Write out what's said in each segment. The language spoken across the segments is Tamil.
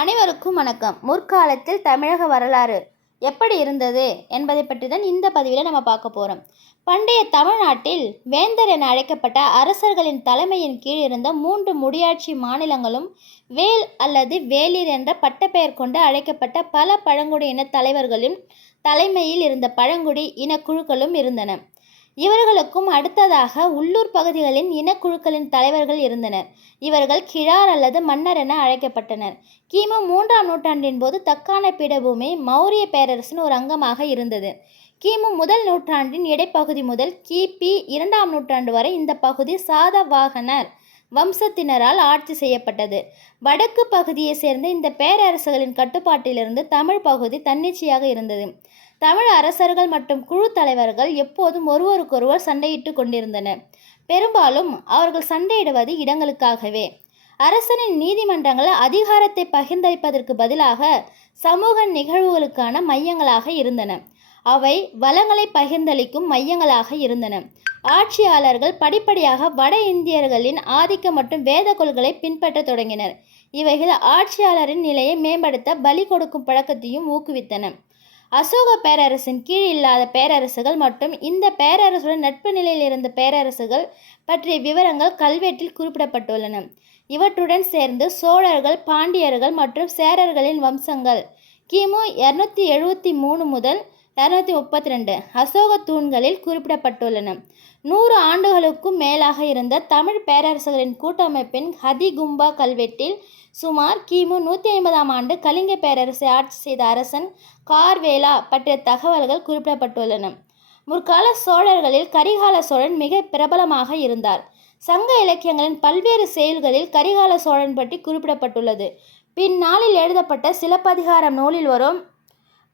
அனைவருக்கும் வணக்கம். முற்காலத்தில் தமிழக வரலாறு எப்படி இருந்தது என்பதை பற்றி தான் இந்த பதிவில் நம்ம பார்க்க போகிறோம் பண்டைய தமிழ்நாட்டில் வேந்தர் என அழைக்கப்பட்ட அரசர்களின் தலைமையின் கீழ் இருந்த மூன்று முடியாட்சி மாநிலங்களும் வேல் அல்லது வேலிர் என்ற பட்டப்பெயர் கொண்டு அழைக்கப்பட்ட பல பழங்குடி இன தலைவர்களின் தலைமையில் இருந்த பழங்குடி இனக்குழுக்களும் இருந்தன. இவர்களுக்கும் அடுத்ததாக உள்ளூர் பகுதிகளின் இனக்குழுக்களின் தலைவர்கள் இருந்தனர். இவர்கள் கிழார் அல்லது மன்னர் என அழைக்கப்பட்டனர். கிமு மூன்றாம் நூற்றாண்டின் போது தக்கான பீடபூமி மௌரிய பேரரசின் ஒரு அங்கமாக இருந்தது. கிமு முதல் நூற்றாண்டின் இடைப்பகுதி முதல் கிபி இரண்டாம் நூற்றாண்டு வரை இந்த பகுதி சாதவாகனர் வம்சத்தினரால் ஆட்சி செய்யப்பட்டது. வடக்கு பகுதியை சேர்ந்த இந்த பேரரசுகளின் கட்டுப்பாட்டிலிருந்து தமிழ் பகுதி தன்னிச்சையாக இருந்தது. தமிழ் அரசர்கள் மற்றும் குழு தலைவர்கள் எப்போதும் ஒருவருக்கொருவர் சண்டையிட்டு கொண்டிருந்தனர். பெரும்பாலும் அவர்கள் சண்டையிடுவது இடங்களுக்காகவே. அரசனின் நீதிமன்றங்கள் அதிகாரத்தை பகிர்ந்தளிப்பதற்கு பதிலாக சமூக நிகழ்வுகளுக்கான மையங்களாக இருந்தன. அவை வளங்களை பகிர்ந்தளிக்கும் மையங்களாக இருந்தன. ஆட்சியாளர்கள் படிப்படியாக வட இந்தியர்களின் ஆதிக்க மற்றும் வேத கொள்களை பின்பற்றத் தொடங்கினர். இவைகள் ஆட்சியாளரின் நிலையை மேம்படுத்த பலி கொடுக்கும் பழக்கத்தையும் ஊக்குவித்தன. அசோக பேரரசின் கீழ் இல்லாத பேரரசுகள் மற்றும் இந்த பேரரசுடன் நட்பு நிலையில் இருந்த பேரரசுகள் பற்றிய விவரங்கள் கல்வெட்டில் குறிப்பிடப்பட்டுள்ளன. இவற்றுடன் சேர்ந்து சோழர்கள் பாண்டியர்கள் மற்றும் சேரர்களின் வம்சங்கள். கிமு இரநூத்தி எழுபத்தி மூணு முதல் இரநூத்தி முப்பத்தி ரெண்டு அசோக தூண்களில் குறிப்பிடப்பட்டுள்ளன. நூறு ஆண்டுகளுக்கும் மேலாக இருந்த தமிழ் பேரரசுகளின் கூட்டமைப்பின் ஹதிகும்பா கல்வெட்டில் சுமார் கிமு நூற்றி ஐம்பதாம் ஆண்டு கலிங்க பேரரசை ஆட்சி செய்த அரசன் கார்வேலா பற்றிய தகவல்கள் குறிப்பிடப்பட்டுள்ளன. முற்கால சோழர்களில் கரிகால சோழன் மிக பிரபலமாக இருந்தார். சங்க இலக்கியங்களின் பல்வேறு செயல்களில் கரிகால சோழன் பற்றி குறிப்பிடப்பட்டுள்ளது. பின்னாளில் எழுதப்பட்ட சிலப்பதிகாரம் நூலில் வரும்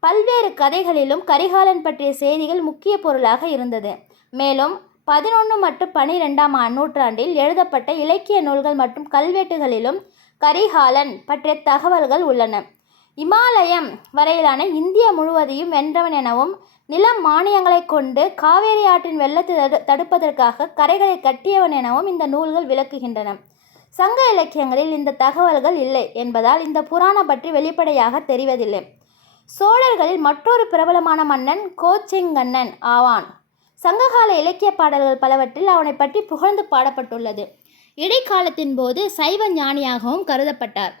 பல்வேறு கதைகளிலும் கரிகாலன் பற்றிய செய்திகள் முக்கிய பொருளாக இருந்தது. மேலும் பதினொன்று மற்றும் பனிரெண்டாம் நூற்றாண்டில் எழுதப்பட்ட இலக்கிய நூல்கள் மற்றும் கல்வெட்டுகளிலும் கரிகாலன் பற்றிய தகவல்கள் உள்ளன. இமாலயம் வரையிலான இந்தியா முழுவதையும் வென்றவன் எனவும் நில மானியங்களை கொண்டு காவேரி ஆற்றின் வெள்ளத்தை தடு தடுப்பதற்காக கரைகளை கட்டியவன் எனவும் இந்த நூல்கள் விளக்குகின்றன. சங்க இலக்கியங்களில் இந்த தகவல்கள் இல்லை என்பதால் இந்த புராணம் பற்றி வெளிப்படையாக தெரிவதில்லை. சோழர்களில் மற்றொரு பிரபலமான மன்னன் கோச்செங்கண்ணன் ஆவான். சங்ககால இலக்கிய பாடல்கள் பலவற்றில் அவனை பற்றி புகழ்ந்து பாடப்பட்டுள்ளது. இடைக்காலத்தின் போது சைவ ஞானியாகவும் கருதப்பட்டார்.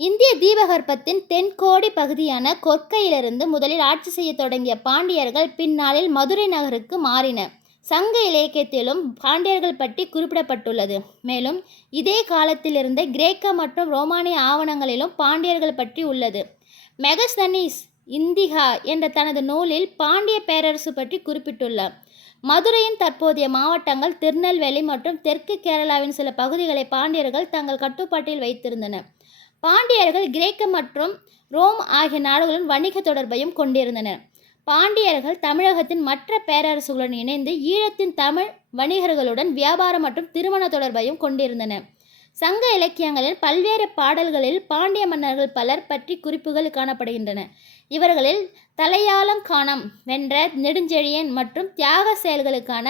இந்திய தீபகற்பத்தின் தென்கோடி பகுதியான கொற்கையிலிருந்து முதலில் ஆட்சி செய்ய தொடங்கிய பாண்டியர்கள் பின்னாளில் மதுரை நகருக்கு மாறின சங்க இலக்கியத்திலும் பாண்டியர்கள் பற்றி குறிப்பிடப்பட்டுள்ளது. மேலும் இதே காலத்திலிருந்த கிரேக்க மற்றும் ரோமானிய ஆவணங்களிலும் பாண்டியர்கள் பற்றி உள்ளது. மெகஸ்தனீஸ் இந்திகா என்ற தனது நூலில் பாண்டிய பேரரசு பற்றி குறிப்பிட்டுள்ளார். மதுரையின் தற்போதைய மாவட்டங்கள் திருநெல்வேலி மற்றும் தெற்கு கேரளாவின் சில பகுதிகளை பாண்டியர்கள் தங்கள் கட்டுப்பாட்டில் வைத்திருந்தனர். பாண்டியர்கள் கிரேக்க மற்றும் ரோம் ஆகிய நாடுகளுடன் வணிக தொடர்பையும் கொண்டிருந்தனர். பாண்டியர்கள் தமிழகத்தின் மற்ற பேரரசுகளுடன் இணைந்து ஈழத்தின் தமிழ் வணிகர்களுடன் வியாபாரம் மற்றும் திருமண தொடர்பையும் கொண்டிருந்தனர். சங்க இலக்கியங்களில் பல்வேறு பாடல்களில் பாண்டிய மன்னர்கள் பலர் பற்றி குறிப்புகள் காணப்படுகின்றன. இவர்களில் தலையாலங்கானம் வென்ற நெடுஞ்செழியன் மற்றும் தியாக செயல்களுக்கான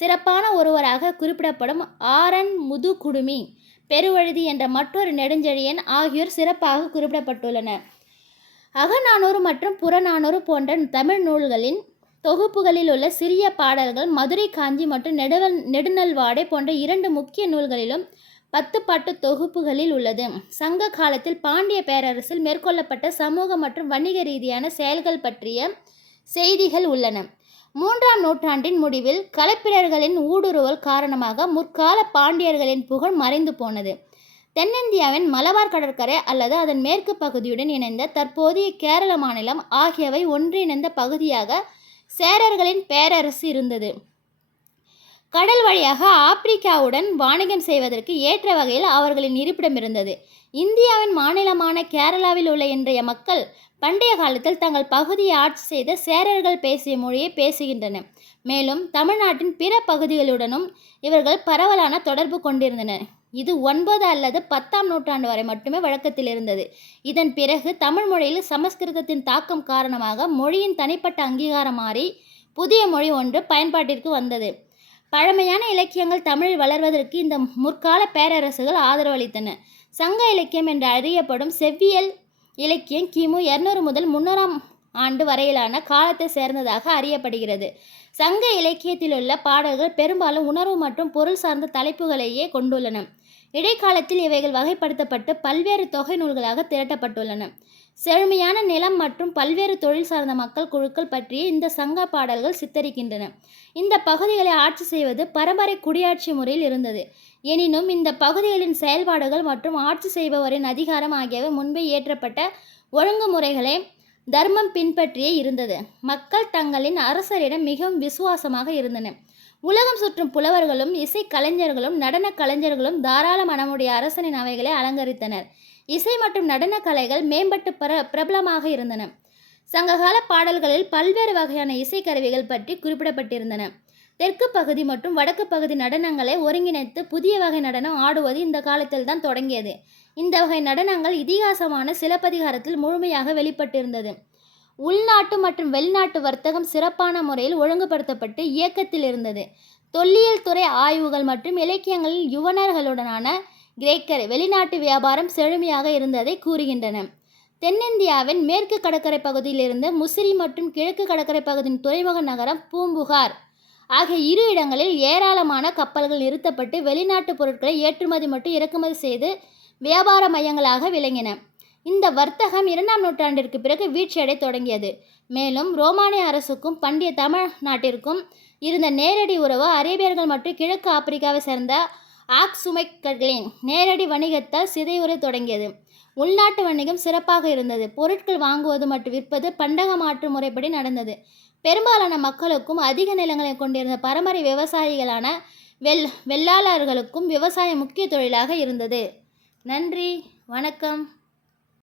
சிறப்பான ஒருவராக குறிப்பிடப்படும் ஆரன் முதுகுடுமி பெருவழுதி என்ற மற்றொரு நெடுஞ்செழியன் ஆகியோர் சிறப்பாக குறிப்பிடப்பட்டுள்ளனர். அகநானூறு மற்றும் புறநானூறு போன்ற தமிழ் நூல்களின் தொகுப்புகளில் உள்ள சிறிய பாடல்கள் மதுரை காஞ்சி மற்றும் நெடுவல் நெடுநல்வாடை போன்ற இரண்டு முக்கிய நூல்களிலும் பத்து பாட்டு தொகுப்புகளில் உள்ளது. சங்க காலத்தில் பாண்டிய பேரரசில் மேற்கொள்ளப்பட்ட சமூக மற்றும் வணிக ரீதியான செயல்கள் பற்றிய செய்திகள் உள்ளன. மூன்றாம் நூற்றாண்டின் முடிவில் களப்பிரர்களின் ஊடுருவல் காரணமாக முற்கால பாண்டியர்களின் புகழ் மறைந்து போனது. தென்னிந்தியாவின் மலபார் கடற்கரை அல்லது அதன் மேற்கு பகுதியுடன் இணைந்த தற்போதைய கேரள மாநிலம் ஆகியவை ஒன்றிணைந்த பகுதியாக சேரர்களின் பேரரசு இருந்தது. கடல் வழியாக ஆப்பிரிக்காவுடன் வாணிகம் செய்வதற்கு ஏற்ற வகையில் அவர்களின் இருப்பிடம் இருந்தது. இந்தியாவின் மாநிலமான கேரளாவில் உள்ள இன்றைய மக்கள் பண்டைய காலத்தில் தங்கள் பகுதியை ஆட்சி செய்த சேரர்கள் பேசிய மொழியை பேசுகின்றனர். மேலும் தமிழ்நாட்டின் பிற பகுதிகளுடனும் இவர்கள் பரவலான தொடர்பு கொண்டிருந்தனர். இது ஒன்பது அல்லது பத்தாம் நூற்றாண்டு வரை மட்டுமே வழக்கத்தில் இருந்தது. இதன் பிறகு தமிழ் மொழியில் சமஸ்கிருதத்தின் தாக்கம் காரணமாக மொழியின் தனிப்பட்ட அங்கீகாரம் மாறி புதிய மொழி ஒன்று பயன்பாட்டிற்கு வந்தது. பழமையான இலக்கியங்கள் தமிழில் வளர்வதற்கு இந்த முற்கால பேரரசுகள் ஆதரவளித்தன. சங்க இலக்கியம் என்று அறியப்படும் செவ்வியல் இலக்கியம் கிமு இருநூறு முதல் முன்னூறாம் ஆண்டு வரையிலான காலத்தை சேர்ந்ததாக அறியப்படுகிறது. சங்க இலக்கியத்திலுள்ள பாடல்கள் பெரும்பாலும் உணர்வு மற்றும் பொருள் சார்ந்த தலைப்புகளையே கொண்டுள்ளன. இடைக்காலத்தில் இவைகள் வகைப்படுத்தப்பட்டு பல்வேறு தொகை நூல்களாக திரட்டப்பட்டுள்ளன. செழுமையான நிலம் மற்றும் பல்வேறு தொழில் சார்ந்த மக்கள் குழுக்கள் பற்றிய இந்த சங்க பாடல்கள் சித்தரிக்கின்றன. இந்த பகுதிகளை ஆட்சி செய்வது பரம்பரை குடியாட்சி முறையில் இருந்தது. எனினும் இந்த பகுதிகளின் செயல்பாடுகள் மற்றும் ஆட்சி செய்பவரின் அதிகாரம் ஆகியவை முன்பே இயற்றப்பட்ட ஒழுங்குமுறைகளை தர்மம் பின்பற்றியே இருந்தது. மக்கள் தங்களின் அரசரிடம் மிகவும் விசுவாசமாக இருந்தனர் உலகம் சுற்றும் புலவர்களும் இசை கலைஞர்களும் நடன கலைஞர்களும் தாராள மனமுடைய அரசனின் அவைகளை அலங்கரித்தனர். இசை மற்றும் நடன கலைகள் மேம்பட்டு பிர பிரபலமாக இருந்தன. சங்ககால பாடல்களில் பல்வேறு வகையான இசைக்கருவிகள் பற்றி குறிப்பிடப்பட்டிருந்தன. தெற்கு பகுதி மற்றும் வடக்கு பகுதி நடனங்களை ஒருங்கிணைத்து புதிய வகை நடனம் ஆடுவது இந்த காலத்தில் தான் தொடங்கியது. இந்த வகை நடனங்கள் இதிகாசமான சிலப்பதிகாரத்தில் முழுமையாக வெளிப்பட்டிருந்தது. உள்நாட்டு மற்றும் வெளிநாட்டு வர்த்தகம் சிறப்பான முறையில் ஒழுங்குபடுத்தப்பட்டு இயக்கத்தில் இருந்தது. தொல்லியல் துறை ஆய்வுகள் மற்றும் இலக்கியங்களில் யுவனர்களுடனான கிரேக்கர் வெளிநாட்டு வியாபாரம் செழுமையாக இருந்ததை கூறுகின்றன. தென்னிந்தியாவின் மேற்கு கடற்கரை பகுதியிலிருந்து முசிறி மற்றும் கிழக்கு கடற்கரை பகுதியின் துறைமுக நகரம் பூம்புகார். ஆகிய இரு இடங்களில் ஏராளமான கப்பல்கள் நிறுத்தப்பட்டு வெளிநாட்டு பொருட்களை ஏற்றுமதி மற்றும் இறக்குமதி செய்து வியாபார மையங்களாக விளங்கின. இந்த வர்த்தகம் இரண்டாம் நூற்றாண்டிற்கு பிறகு வீழ்ச்சியடை தொடங்கியது. மேலும் ரோமானிய அரசுக்கும் பண்டைய தமிழ்நாட்டிற்கும் இருந்த நேரடி உறவு அரேபியர்கள் மற்றும் கிழக்கு ஆப்பிரிக்காவை சேர்ந்த ஆக்சுமைக்களின் நேரடி வணிகத்தால் சிதைவுற தொடங்கியது. உள்நாட்டு வணிகம் சிறப்பாக இருந்தது. பொருட்கள் வாங்குவது மற்றும் விற்பது பண்டக மாற்று முறைப்படி நடந்தது. பெரும்பாலான மக்களுக்கும் அதிக நிலங்களை கொண்டிருந்த பரம்பரை விவசாயிகளான வெள் வெள்ளாளர்களுக்கும் விவசாயம் முக்கிய தொழிலாக இருந்தது. நன்றி வணக்கம்.